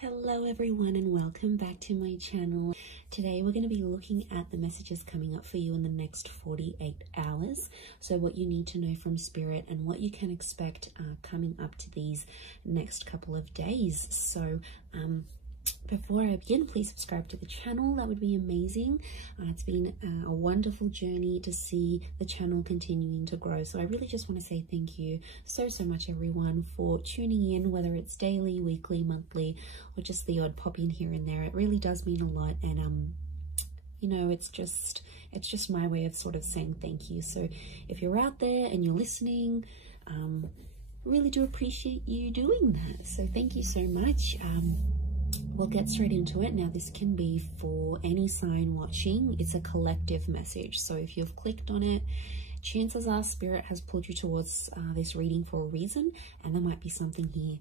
Hello everyone and welcome back to my channel. Today we're going to be looking at the messages coming up for you in the next 48 hours. So what you need to know from Spirit and what you can expect coming up to these next couple of days. So before I begin, please subscribe to the channel. That would be amazing. It's been a wonderful journey to see the channel continuing to grow. So I really just want to say thank you so much everyone for tuning in, whether it's daily, weekly, monthly, or just the odd pop in here and there. It really does mean a lot, and you know, it's just my way of sort of saying thank you. So if you're out there and you're listening, really do appreciate you doing that. So thank you so much. We'll get straight into it. Now, this can be for any sign watching. It's a collective message. So if you've clicked on it, chances are Spirit has pulled you towards this reading for a reason, and there might be something here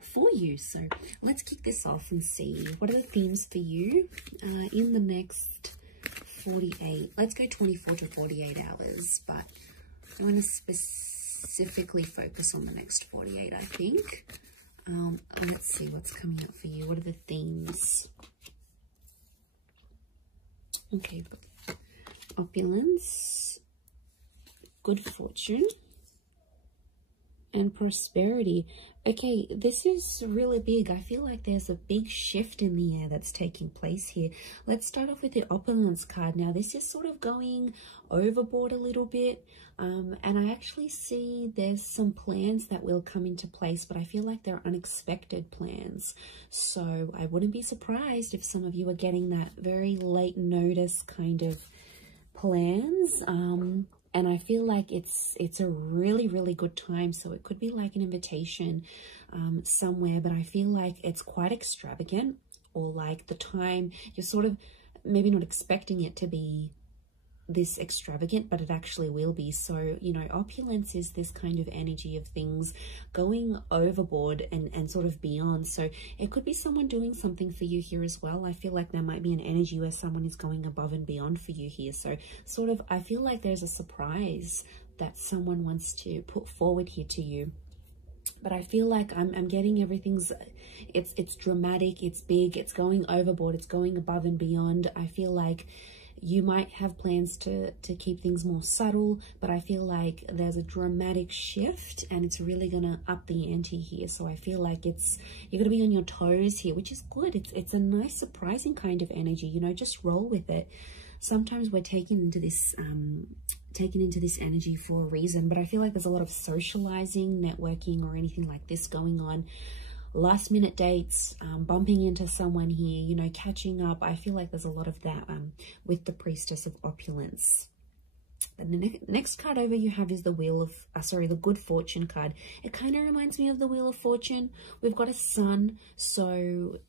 for you. So let's kick this off and see what are the themes for you in the next 48. Let's go 24 to 48 hours, but I want to specifically focus on the next 48, I think. Let's see what's coming up for you. What are the themes? Okay, opulence, good fortune, and prosperity. Okay, this is really big. I feel like there's a big shift in the air that's taking place here. Let's start off with the opulence card. Now, this is sort of going overboard a little bit. And I actually see there's some plans that will come into place, but I feel like they're unexpected plans. So I wouldn't be surprised if some of you are getting that very late notice kind of plans. And I feel like it's a really good time. So it could be like an invitation somewhere, but I feel like it's quite extravagant, or like the time you're sort of maybe not expecting it to be this extravagant, but it actually will be. So, you know, opulence is this kind of energy of things going overboard and sort of beyond. So it could be someone doing something for you here as well. I feel like there might be an energy where someone is going above and beyond for you here. So sort of, I feel like there's a surprise that someone wants to put forward here to you. But I feel like I'm getting everything's, it's dramatic, it's big, it's going overboard, it's going above and beyond. I feel like you might have plans to keep things more subtle, but I feel like there's a dramatic shift and it's really going to up the ante here. So I feel like you're going to be on your toes here, which is good. It's a nice, surprising kind of energy, you know, just roll with it. Sometimes we're taken into this energy for a reason, but I feel like there's a lot of socializing, networking, or anything like this going on. Last minute dates, bumping into someone here, you know, catching up. I feel like there's a lot of that with the Priestess of Opulence. And the next card over you have is the Wheel of, the Good Fortune card. It kind of reminds me of the Wheel of Fortune. We've got a sun, so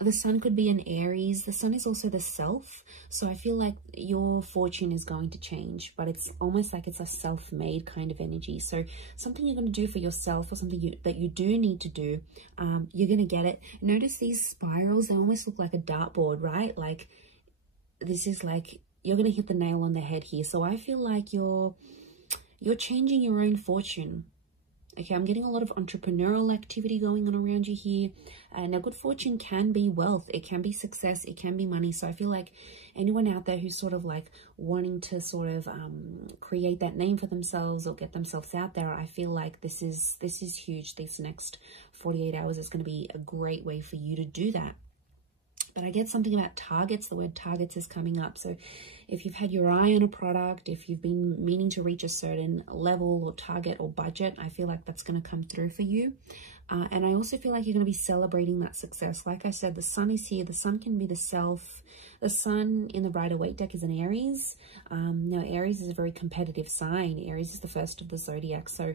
the sun could be an Aries. The sun is also the self. So I feel like your fortune is going to change, but it's almost like it's a self-made kind of energy. So something you're going to do for yourself, or something that you do need to do, you're going to get it. Notice these spirals, they almost look like a dartboard, right? Like this is like, you're going to hit the nail on the head here. So I feel like you're changing your own fortune. Okay, I'm getting a lot of entrepreneurial activity going on around you here. Now, good fortune can be wealth. It can be success. It can be money. So I feel like anyone out there who's sort of like wanting to sort of create that name for themselves or get themselves out there, I feel like this is huge. These next 48 hours is going to be a great way for you to do that. But I get something about targets. The word targets is coming up. So if you've had your eye on a product, if you've been meaning to reach a certain level or target or budget, I feel like that's going to come through for you. And I also feel like you're going to be celebrating that success. Like I said, the sun is here. The sun can be the self. The sun in the Rider-Waite deck is an Aries. Now, Aries is a very competitive sign. Aries is the first of the zodiac. So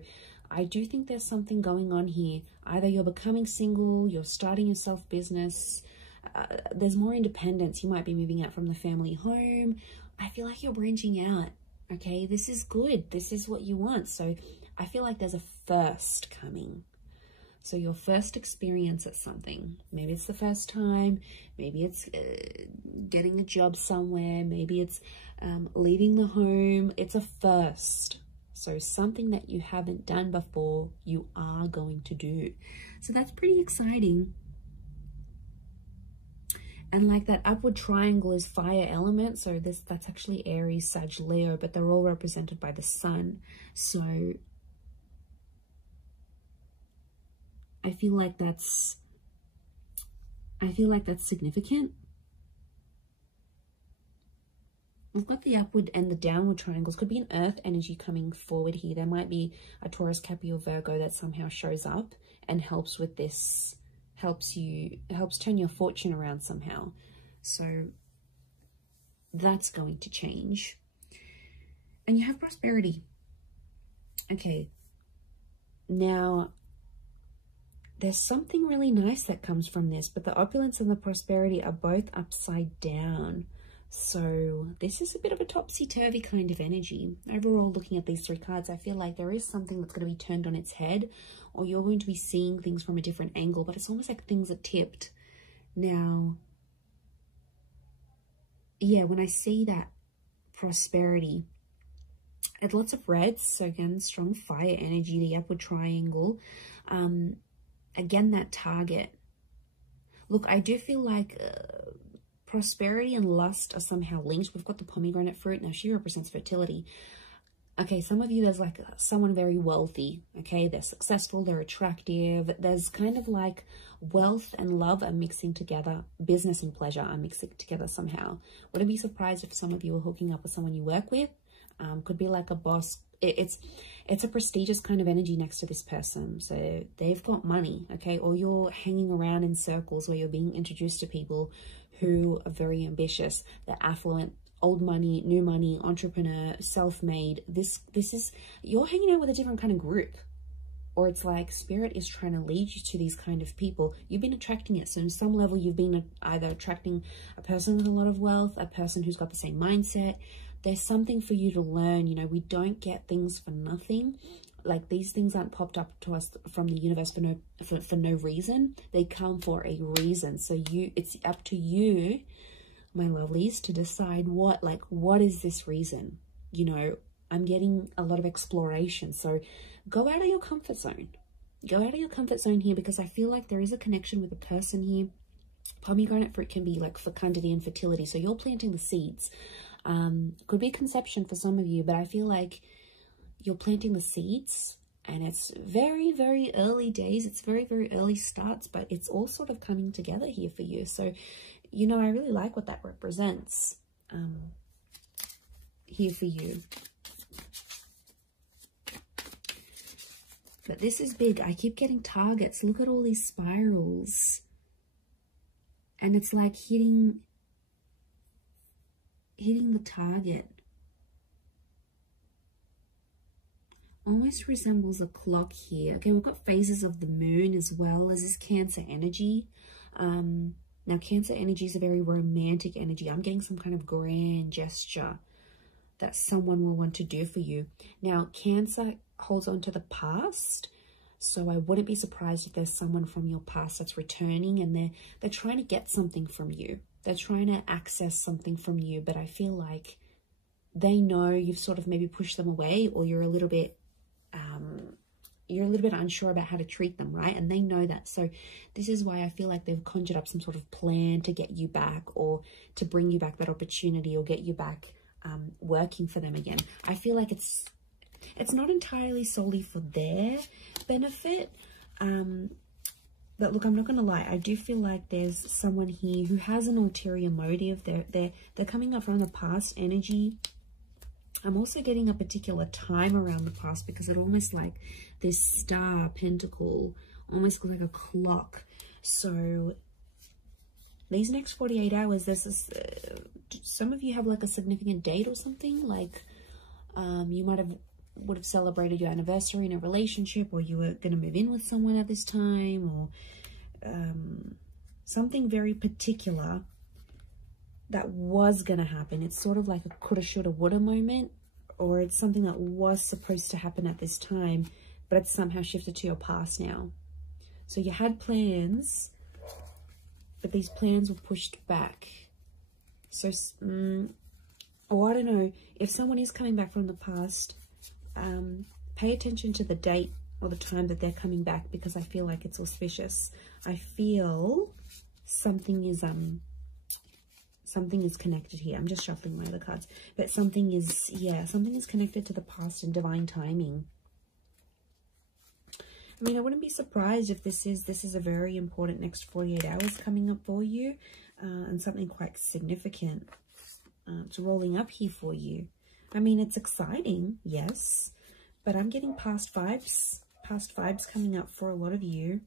I do think there's something going on here. Either you're becoming single, you're starting your self-business, there's more independence. You might be moving out from the family home. I feel like you're branching out. Okay, this is good. This is what you want. So I feel like there's a first coming. So your first experience at something. Maybe it's the first time. Maybe it's getting a job somewhere. Maybe it's leaving the home. It's a first. So something that you haven't done before, you are going to do. So that's pretty exciting. And like that upward triangle is fire element. So that's actually Aries, Sag, Leo, but they're all represented by the sun. So I feel like that's significant. We've got the upward and the downward triangles. Could be an earth energy coming forward here. There might be a Taurus, Capricorn, or Virgo that somehow shows up and helps with this, helps turn your fortune around somehow. So that's going to change. And you have prosperity. Okay. Now, there's something really nice that comes from this, but the opulence and the prosperity are both upside down. So this is a bit of a topsy-turvy kind of energy. Overall, looking at these three cards, I feel like there is something that's going to be turned on its head, or you're going to be seeing things from a different angle, but it's almost like things are tipped. Now, yeah, when I see that prosperity, it's lots of reds. So again, strong fire energy, the upward triangle. Again, that target. Look, I do feel like prosperity and lust are somehow linked. We've got the pomegranate fruit. Now, she represents fertility. Okay, some of you, there's like someone very wealthy. Okay, they're successful, they're attractive. There's kind of like wealth and love are mixing together. Business and pleasure are mixing together somehow. Wouldn't be surprised if some of you are hooking up with someone you work with. Could be like a boss. It's a prestigious kind of energy next to this person. So they've got money, okay? Or you're hanging around in circles where you're being introduced to people who are very ambitious. They're affluent, old money, new money, entrepreneur, self-made. This is, you're hanging out with a different kind of group. Or it's like spirit is trying to lead you to these kind of people. You've been attracting it. So on some level, you've been either attracting a person with a lot of wealth, a person who's got the same mindset. There's something for you to learn. You know, we don't get things for nothing. Like, these things aren't popped up to us from the universe for no reason. They come for a reason. So it's up to you, my lovelies, to decide what is this reason? You know, I'm getting a lot of exploration. So go out of your comfort zone. Go out of your comfort zone here, because I feel like there is a connection with a person here. Pomegranate fruit can be like fecundity and fertility. So you're planting the seeds. Could be conception for some of you, but I feel like you're planting the seeds, and it's very, very early days. It's very, very early starts, but it's all sort of coming together here for you. So, you know, I really like what that represents here for you. But this is big. I keep getting targets. Look at all these spirals. And it's like hitting the target. Almost resembles a clock here. Okay, we've got phases of the moon as well as this Cancer energy. Now, Cancer energy is a very romantic energy. I'm getting some kind of grand gesture that someone will want to do for you. Now, Cancer holds on to the past. So I wouldn't be surprised if there's someone from your past that's returning, and they're trying to get something from you. They're trying to access something from you, but I feel like they know you've sort of maybe pushed them away, or you're a little bit unsure about how to treat them, right? And they know that. So this is why I feel like they've conjured up some sort of plan to get you back, or to bring you back that opportunity, or get you back working for them again. I feel like it's not entirely solely for their benefit. But look, I'm not going to lie. I do feel like there's someone here who has an ulterior motive. They're coming up from the past energy. I'm also getting a particular time around the past, because it almost like this star pentacle almost looks like a clock. So these next 48 hours, there's this, some of you have like a significant date or something. Like you would have celebrated your anniversary in a relationship, or you were going to move in with someone at this time, or something very particular that was going to happen. It's sort of like a coulda, shoulda, woulda moment, or it's something that was supposed to happen at this time, but it's somehow shifted to your past now. So you had plans, but these plans were pushed back. So, or I don't know, if someone is coming back from the past, pay attention to the date or the time that they're coming back, because I feel like it's auspicious. I feel something is something is connected here. I'm just shuffling my other cards, but something is, yeah, something is connected to the past and divine timing. I mean, I wouldn't be surprised if this is a very important next 48 hours coming up for you, and something quite significant it's rolling up here for you. I mean, it's exciting, yes, but I'm getting past vibes coming up for a lot of you.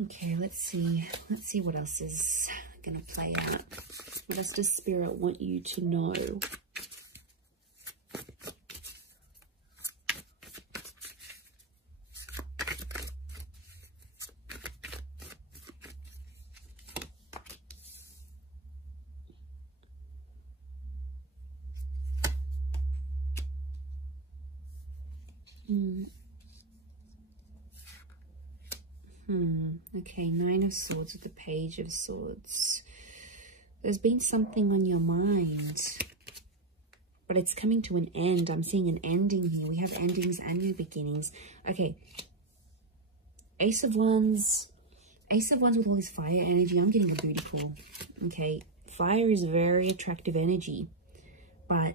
Okay, let's see what else is gonna play out. What else does Spirit want you to know? Okay, Nine of Swords with the Page of Swords. There's been something on your mind, but it's coming to an end. I'm seeing an ending here. We have endings and new beginnings. Okay, Ace of Wands with all this fire energy. I'm getting a booty call. Okay, fire is very attractive energy, but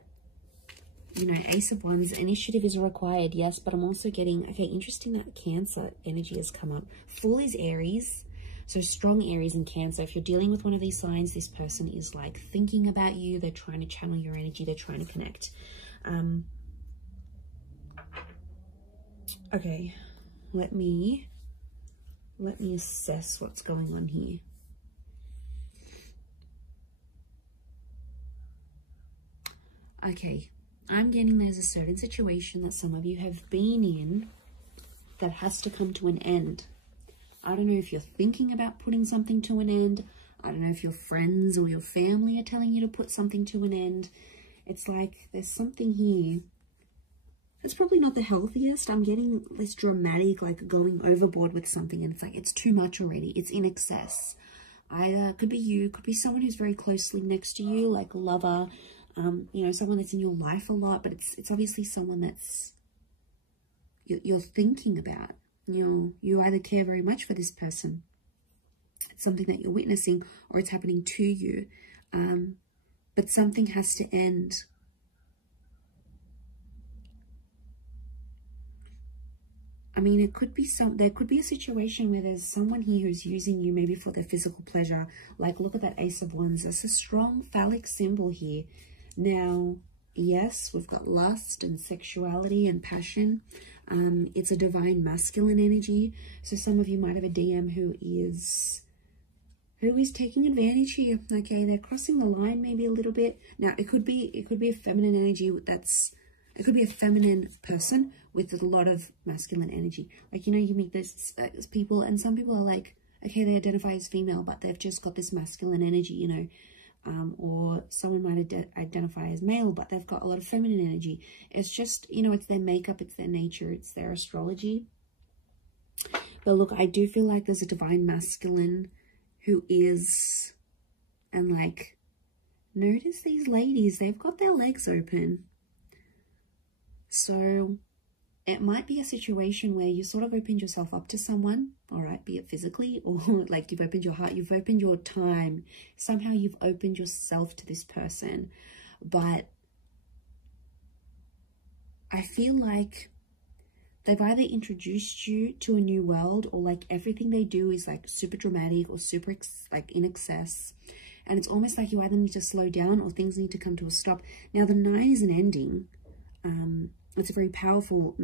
you know, Ace of Wands, initiative is required, yes, but I'm also getting, okay, interesting that Cancer energy has come up. Full is Aries, so strong Aries and Cancer. If you're dealing with one of these signs, this person is like thinking about you. They're trying to channel your energy. They're trying to connect. Okay, let me assess what's going on here. Okay. I'm getting there's a certain situation that some of you have been in that has to come to an end. I don't know if you're thinking about putting something to an end. I don't know if your friends or your family are telling you to put something to an end. It's like there's something here. It's probably not the healthiest. I'm getting this dramatic, like going overboard with something, and it's like it's too much already. It's in excess. Either could be you, could be someone who's very closely next to you, like a lover, you know, someone that's in your life a lot, but it's obviously someone that's you're thinking about. You either care very much for this person, it's something that you're witnessing, or it's happening to you, but something has to end. I mean, it could be there could be a situation where there's someone here who's using you maybe for their physical pleasure. Like, look at that Ace of Wands. There's a strong phallic symbol here. Now, yes, we've got lust and sexuality and passion. It's a divine masculine energy. So some of you might have a DM who is taking advantage here. Okay, they're crossing the line maybe a little bit. Now, it could be a feminine energy it could be a feminine person with a lot of masculine energy. Like, you know, you meet those people, and some people are like, okay, they identify as female, but they've just got this masculine energy, you know. Or someone might identify as male, but they've got a lot of feminine energy. It's just, you know, it's their makeup, it's their nature, it's their astrology. But look, I do feel like there's a divine masculine who is, and like, notice these ladies, they've got their legs open. So it might be a situation where you sort of opened yourself up to someone, all right, be it physically or like you've opened your heart, you've opened your time. Somehow you've opened yourself to this person. But I feel like they've either introduced you to a new world, or like everything they do is like super dramatic or super like in excess. And it's almost like you either need to slow down or things need to come to a stop. Now, the 9 is an ending. It's a very powerful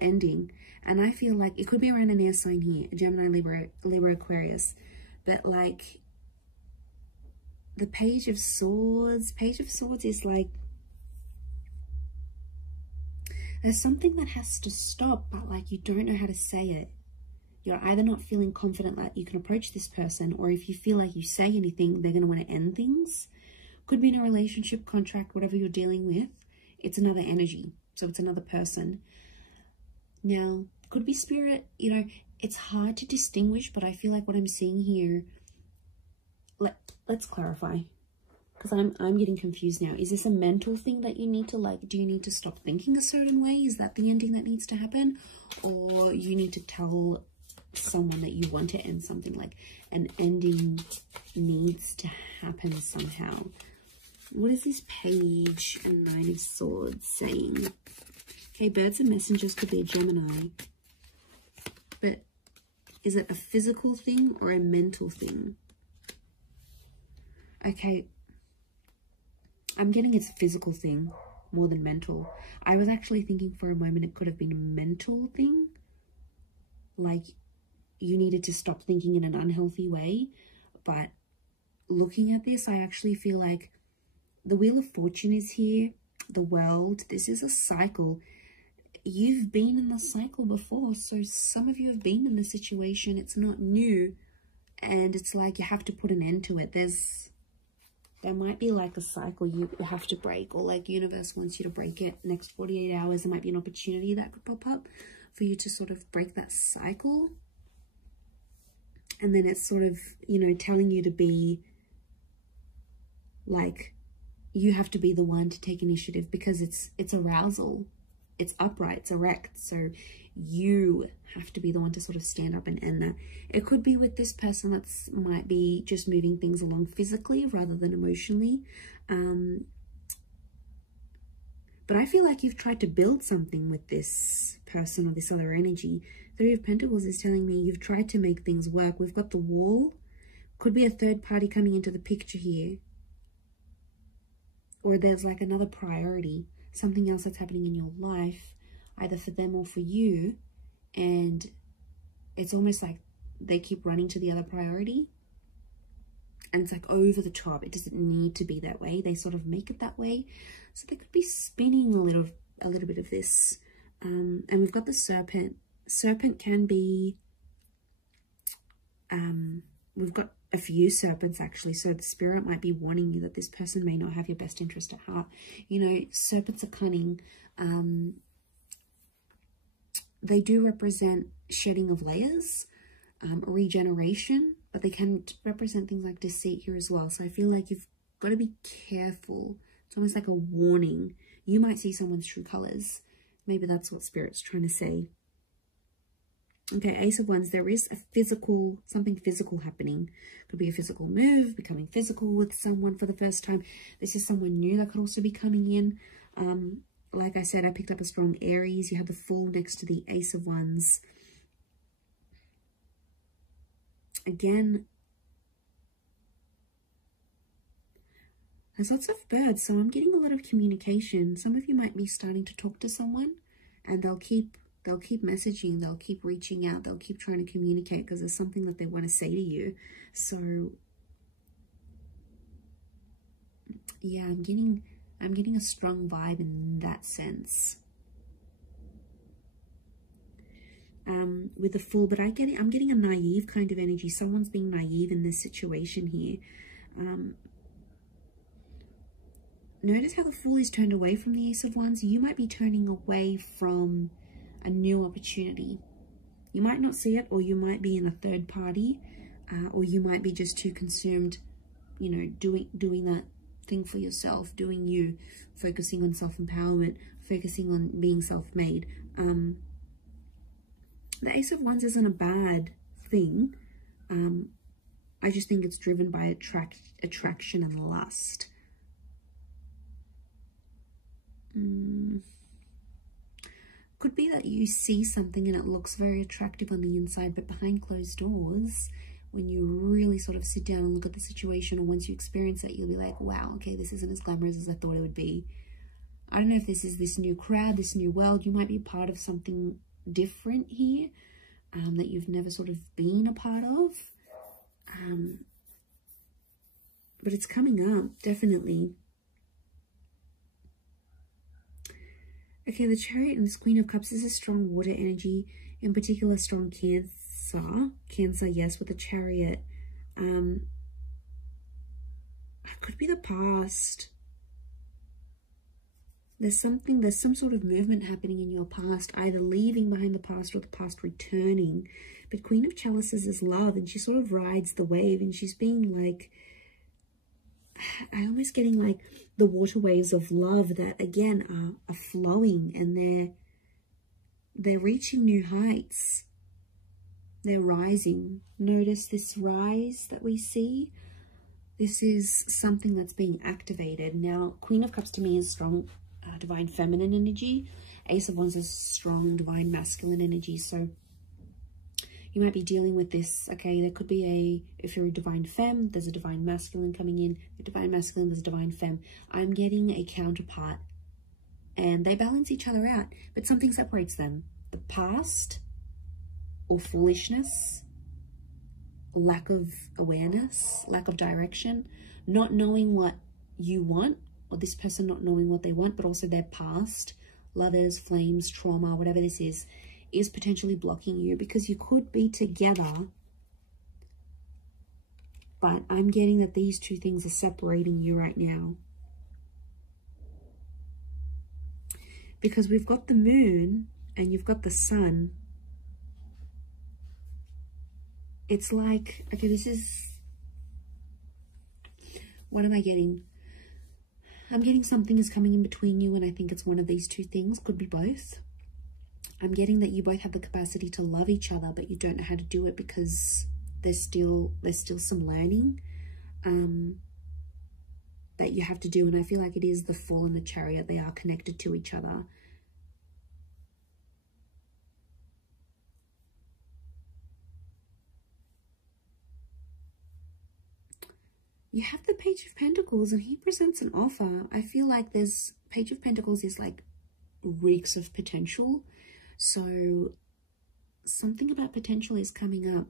ending, and I feel like it could be around an air sign here, Gemini, Libra, Aquarius, but like the Page of Swords is like there's something that has to stop, but like you don't know how to say it. You're either not feeling confident that you can approach this person, or if you feel like you say anything, they're going to want to end things. Could be in a relationship, contract, whatever you're dealing with. It's another energy. So it's another person. Now, could be spirit. You know, it's hard to distinguish, but I feel like what I'm seeing here, let's clarify. because I'm getting confused now. Is this a mental thing that you need to, like, do you need to stop thinking a certain way? Is that the ending that needs to happen? Or you need to tell someone that you want to end something, like an ending needs to happen somehow. What is this Page and Nine of Swords saying? Okay, birds and messengers could be a Gemini. But is it a physical thing or a mental thing? Okay, I'm getting it's a physical thing more than mental. I was actually thinking for a moment it could have been a mental thing. Like you needed to stop thinking in an unhealthy way. But looking at this, I actually feel like the Wheel of Fortune is here. The World. This is a cycle. You've been in the cycle before. So some of you have been in the situation. It's not new. And it's like you have to put an end to it. There might be like a cycle you have to break, or like universe wants you to break it next 48 hours. There might be an opportunity that could pop up for you to sort of break that cycle. And then it's sort of, you know, telling you to be like, you have to be the one to take initiative, because it's arousal. It's upright, it's erect. So you have to be the one to sort of stand up and end that. It could be with this person that's might be just moving things along physically rather than emotionally. But I feel like you've tried to build something with this person or this other energy. Three of Pentacles is telling me you've tried to make things work. We've got the Wall. Could be a third party coming into the picture here. Or there's like another priority. Something else that's happening in your life, either for them or for you, and it's almost like they keep running to the other priority, and it's like over the top. It doesn't need to be that way. They sort of make it that way, so they could be spinning a little bit of this. And we've got the Serpent. Serpent can be we've got a few serpents actually, so the spirit might be warning you that this person may not have your best interest at heart. You know, serpents are cunning. They do represent shedding of layers, regeneration, but they can represent things like deceit here as well. So I feel like you've got to be careful. It's almost like a warning. You might see someone's true colors. Maybe that's what spirit's trying to say. Okay, Ace of Wands, there is a physical, something physical happening. Could be a physical move, becoming physical with someone for the first time. This is someone new that could also be coming in. Like I said, I picked up a strong Aries. You have the Fool next to the Ace of Wands. Again, there's lots of birds, so I'm getting a lot of communication. Some of you might be starting to talk to someone, and they'll keep messaging, they'll keep reaching out, they'll keep trying to communicate because there's something that they want to say to you. So yeah, I'm getting a strong vibe in that sense. With the Fool, but I'm getting a naive kind of energy. Someone's being naive in this situation here. Notice how the Fool is turned away from the Ace of Wands. You might be turning away from a new opportunity. You might not see it, or you might be in a third party, or you might be just too consumed, you know, doing that thing for yourself, doing you, focusing on self-empowerment, focusing on being self-made. The Ace of Wands isn't a bad thing. I just think it's driven by attraction and lust. Could be that you see something and it looks very attractive on the inside, but behind closed doors, when you really sort of sit down and look at the situation, or once you experience it, you'll be like, wow, okay, this isn't as glamorous as I thought it would be. I don't know if this is this new crowd, this new world. You might be part of something different here that you've never sort of been a part of. But it's coming up, definitely. Okay, the Chariot and this Queen of Cups is a strong water energy, in particular strong Cancer. Cancer, yes, with the Chariot. It could be the past. There's some sort of movement happening in your past, either leaving behind the past or the past returning. But Queen of Chalices is love, and she sort of rides the wave, and she's being like, I'm almost getting like the water waves of love that again are flowing, and they're reaching new heights. They're rising. Notice this rise that we see. This is something that's being activated. Now, Queen of Cups to me is strong divine feminine energy. Ace of Wands is strong divine masculine energy. So you might be dealing with this. Okay, there could be if you're a divine femme, there's a divine masculine coming in. A divine masculine, there's a divine femme. I'm getting a counterpart, and they balance each other out, but something separates them. The past, or foolishness, lack of awareness, lack of direction, not knowing what you want, or this person not knowing what they want, but also their past, lovers, flames, trauma, whatever this is potentially blocking you, because you could be together, but I'm getting that these two things are separating you right now. Because we've got the moon and you've got the sun. It's like, okay, this is, what am I getting? I'm getting something is coming in between you, and I think it's one of these two things, could be both. I'm getting that you both have the capacity to love each other, but you don't know how to do it because there's still some learning that you have to do. And I feel like it is the Fool and the Chariot. They are connected to each other. You have the Page of Pentacles, and he presents an offer. I feel like there's Page of Pentacles is like reeks of potential. So something about potential is coming up.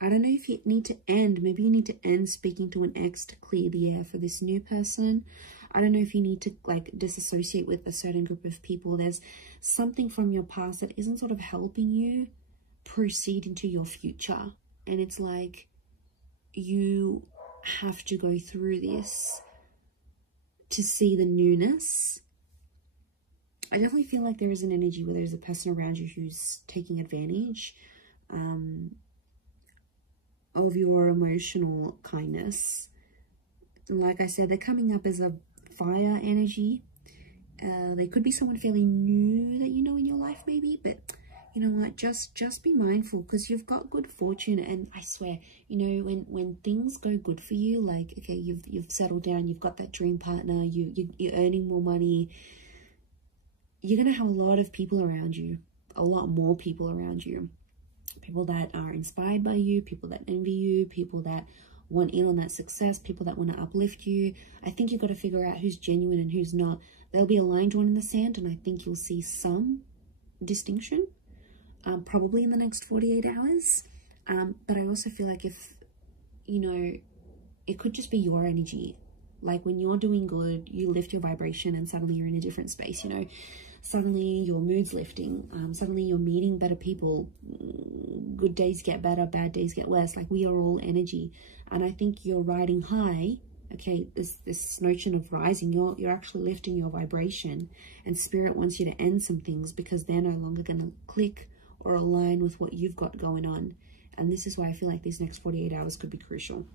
I don't know if you need to end. Maybe you need to end speaking to an ex to clear the air for this new person. I don't know if you need to like disassociate with a certain group of people. There's something from your past that isn't sort of helping you proceed into your future. And it's like you have to go through this to see the newness. I definitely feel like there is an energy where there's a person around you who's taking advantage of your emotional kindness. Like I said, they're coming up as a fire energy. They could be someone fairly new that you know in your life maybe, but you know what, just be mindful, because you've got good fortune. And I swear, you know, when things go good for you, like, okay, you've settled down, you've got that dream partner, you're earning more money, you're going to have a lot of people around you, a lot more people around you. People that are inspired by you, people that envy you, people that want in on that success, people that want to uplift you. I think you've got to figure out who's genuine and who's not. There'll be a line drawn in the sand, and I think you'll see some distinction, probably in the next 48 hours. But I also feel like if, you know, it could just be your energy. Like when you're doing good, you lift your vibration and suddenly you're in a different space, you know. Suddenly your mood's lifting. Suddenly you're meeting better people. Good days get better, bad days get worse. Like we are all energy. And I think you're riding high. Okay, this notion of rising, you're actually lifting your vibration. And Spirit wants you to end some things because they're no longer going to click or align with what you've got going on. And this is why I feel like these next 48 hours could be crucial.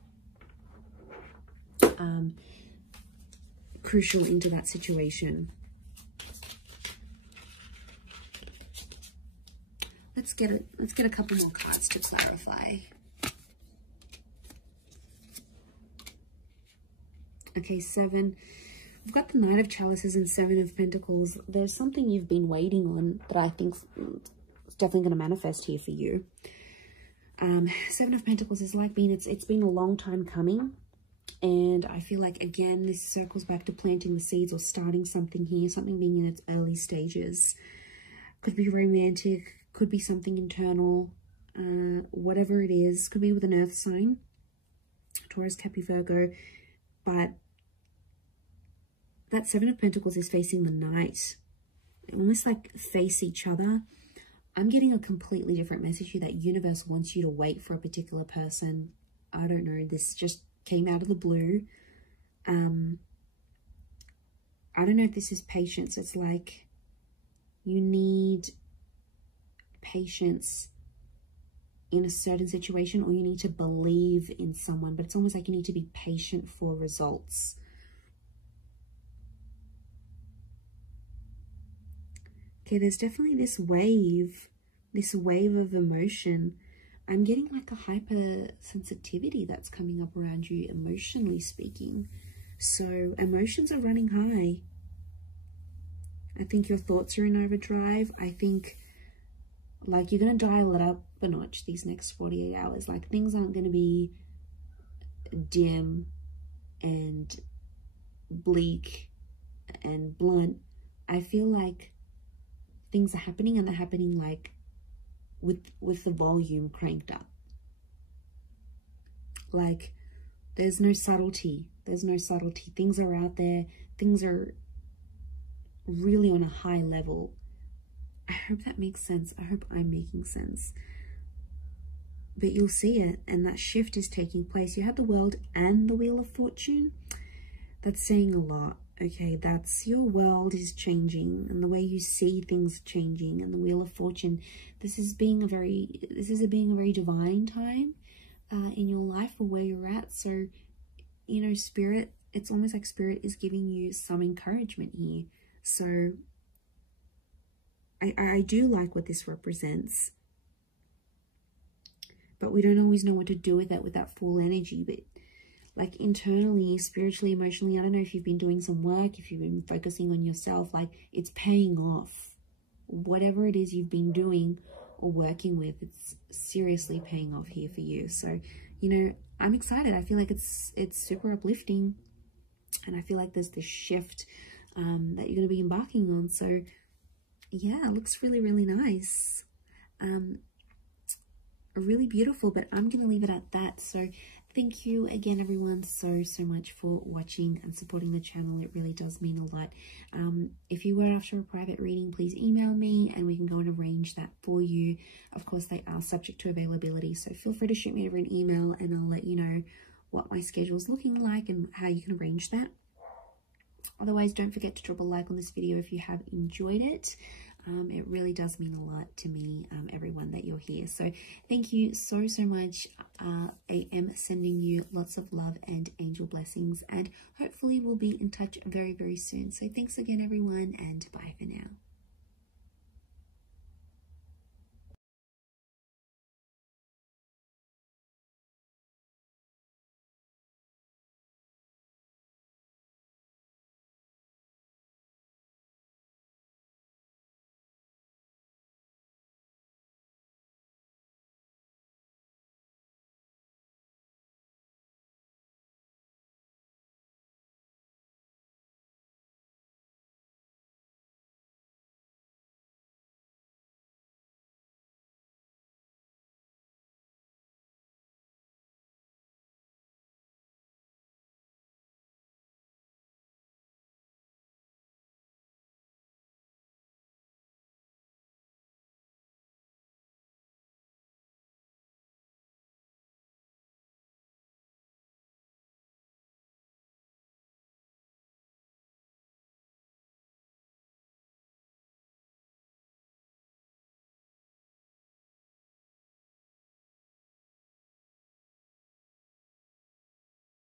Crucial into that situation. Let's get a couple more cards to clarify. Okay, 7. We've got the Knight of Chalices and 7 of Pentacles. There's something you've been waiting on that I think is definitely going to manifest here for you. 7 of Pentacles is like it's been a long time coming. And I feel like, again, this circles back to planting the seeds or starting something here, something being in its early stages. Could be romantic, could be something internal, whatever it is. Could be with an earth sign, Taurus, Capricorn, Virgo. But that 7 of Pentacles is facing the Knight. They almost like face each other. I'm getting a completely different message here, that universe wants you to wait for a particular person. I don't know, this just came out of the blue. I don't know if this is patience. It's like you need patience in a certain situation, or you need to believe in someone, but it's almost like you need to be patient for results. Okay, there's definitely this wave of emotion. I'm getting like a hypersensitivity that's coming up around you, emotionally speaking. So emotions are running high. I think your thoughts are in overdrive. I think like you're going to dial it up a notch these next 48 hours. Like things aren't going to be dim and bleak and blunt. I feel like things are happening, and they're happening like with the volume cranked up. Like there's no subtlety. There's no subtlety. Things are out there. Things are really on a high level. I hope that makes sense. I hope I'm making sense. But you'll see it, and that shift is taking place. You have the World and the Wheel of Fortune. That's saying a lot. Okay, that's your world is changing, and the way you see things changing, and the Wheel of Fortune. This is being a very divine time in your life, or where you're at. So, you know, Spirit, it's almost like Spirit is giving you some encouragement here. So I do like what this represents, but we don't always know what to do with that full energy. But like internally, spiritually, emotionally, I don't know if you've been doing some work, if you've been focusing on yourself, like it's paying off. Whatever it is you've been doing or working with, it's seriously paying off here for you. So, you know, I'm excited. I feel like it's super uplifting, and I feel like there's this shift that you're going to be embarking on. So yeah, it looks really, really nice. Really beautiful, but I'm going to leave it at that. So thank you again, everyone, so much for watching and supporting the channel. It really does mean a lot. If you were after a private reading, please email me and we can go and arrange that for you. Of course, they are subject to availability, so feel free to shoot me over an email and I'll let you know what my schedule is looking like and how you can arrange that. Otherwise, don't forget to drop a like on this video if you have enjoyed it. It really does mean a lot to me, everyone, that you're here. So thank you so much. I am sending you lots of love and angel blessings, and hopefully we'll be in touch very, very soon. So thanks again, everyone, and bye for now.